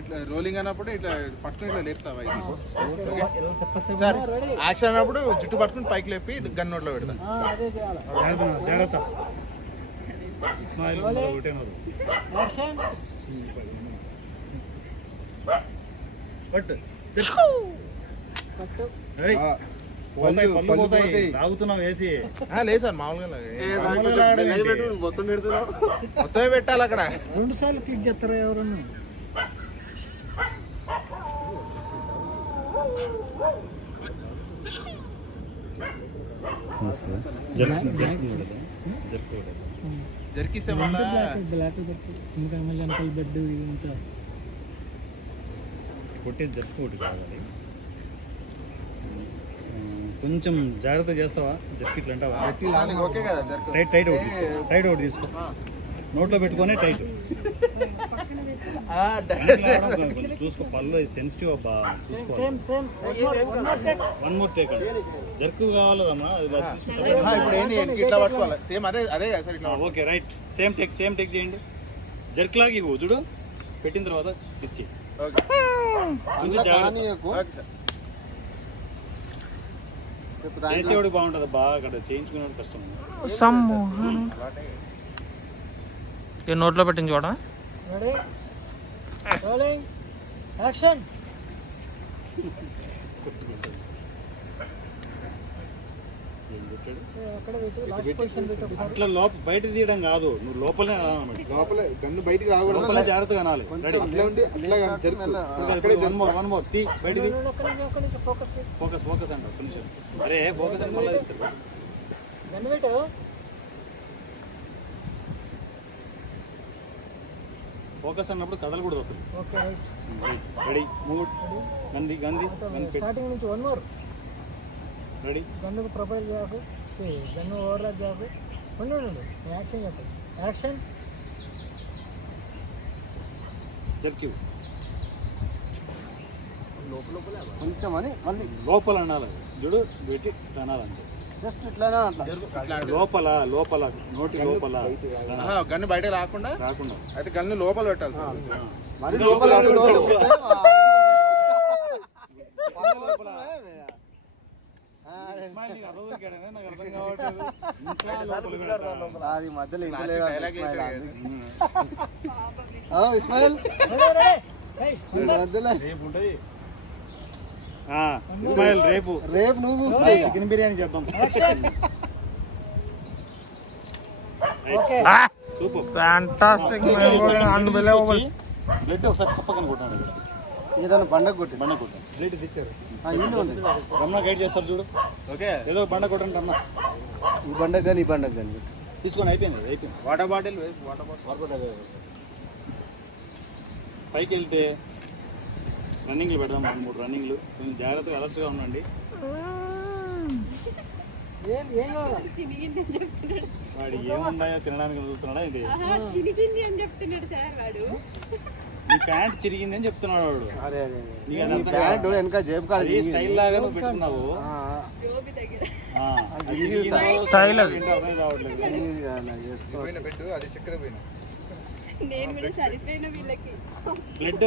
ఇట్లా రోలింగ్ అన్నప్పుడు ఇట్లా పట్టుకుని ఇట్లా లేపుతావా ఓకే సార్ యాక్షన్ అన్నప్పుడు జుట్టు పట్టుకుని పైకి లేపి గన్ నోట్లో పెడతా. అదే చేయాలి. జాగ్రత్త లేదు సార్ మామూలుగా? మొత్తమే పెట్టాలి అక్కడ. రెండు సార్లు క్లిక్ చేస్తారా ఎవరన్నా? బ్లాక్ ఇంకా మళ్ళీ బెడ్ ఇంకా కొట్టేది జరుపుకోటి కావాలి కొంచెం జాగ్రత్త చేస్తావా? జర్కి ఇట్లా అంటావా సార్, నీకు ఓకే కదా జరుకు. టైట్ టైట్ ఒకటి తీసుకో. టైట్ ఒకటి తీసుకో. నోట్లో పెట్టుకొని టైట్. చూసుకో పళ్ళు సెన్సిటివ్ అబ్బా చూసుకో. Same same one more take jerk కావాలి అమ్మా అది ఇలా తీసుకొని ఆ, ఇప్పుడు ఏంటి ఇట్లా పట్టుకోవాలి. సేమ్ అదే అదే కదా సార్ ఇట్లా okay right. Same take same take చేయండి. జర్క్ లాగా ఇవ్వు చూడు. పెట్టిన తర్వాత ఇచ్చి చేసేవాడు బాగుంటుంది బాగా అక్కడ చేయించుకునేవాడు కష్టం. నోట్లో పెట్టింది చూడ రెడీ? రోలింగ్ యాక్షన్ అక్కడ పెట్టు. ఒకసారి. అట్లా లోప బయట తీయడం కాదు. నువ్వు అనాలి లోపల గన్ను బయటికి రాకూడదు. లోపల జాగ్రత్తగా అనాలి. రెడీ ఇట్లా ఉండి అట్లా జరుపు వన్ మోర్ వన్ మోర్ తీ. బయట ఫోకస్ ఫోకస్ అంటారు కొంచెం అరే ఫోకస్ అని మళ్ళీ ఇస్తారు గన్ను పెట్టు ఫోకస్ అన్నప్పుడు కదలకూడదు అసలు ఓకే రైట్. రెడీ గంది గంది గంది పెట్టి. స్టార్టింగ్ నుంచి వన్ మోర్. రెడీ. గన్నుకు ప్రొఫైల్ చేయకు చెయ్యి. గన్ను ఓవర్లాప్ చేయకు ఉండు ఉండు యాక్షన్ చెప్పు యాక్షన్. జర్కి. కొంచెం అని మళ్ళీ లోపల అనాలి చూడు పెట్టి అనాలి అంతే. జస్ట్ ఇట్లానే లోపల లోపల నోటి లోపల గన్ను బయట రాకుండా రాకుండా అయితే గన్ను లోపల పెట్టాలి సార్ మరి లోపల. అది మధ్యలో ఇస్మాయిల్ మధ్యలో ఇస్మాయిల్ రేపు. రేపు నువ్వు చూసుకో. చికెన్ బిర్యానీ చేద్దాం. ఫ్యాంటాస్టిక్ బ్లడ్ ఒకసారి సప్పకని కొట్టాను ఇక్కడ ఏదైనా పండగ కొట్టి. బండ కొట్టాను బ్లడ్ తెచ్చారు. ఇల్లు రమణ గైడ్ చేస్తారు చూడు. ఓకే. ఏదో బండ కొట్టండి రమణ. ఈ పండగ కానీ ఈ పండగ కానీ. తీసుకొని అయిపోయింది అయిపోయింది. Water bottle. Water bottle. పైకి వెళ్తే రన్నింగ్లు పెడదాం రెండు మూడు రన్నింగ్లు. కొంచెం జాగ్రత్తగా అలర్ట్గా ఉండండి. వాడు ఏమున్నాయో తినడానికి వదులుతున్నాడా ఇది అని చెప్తున్నాడు సార్ వాడు. నీ ప్యాంట్ చిరిగింది అని చెప్తున్నాడు వాడు. అరే నీకు ప్యాంటు వెనక జేబు కాడ అది స్టైల్ లాగా నువ్వు పెట్టుకున్నావు. జోబి దగ్గర. ఆ, అది చిరిగిందో స్టైల్. అది. ఏంటో అర్థం కావట్లేదు చేసుకో పోయిన పెట్టు అది చక్కెర పోయిన. నేను కూడా సరిపోయిన వీళ్ళకి. బ్లడ్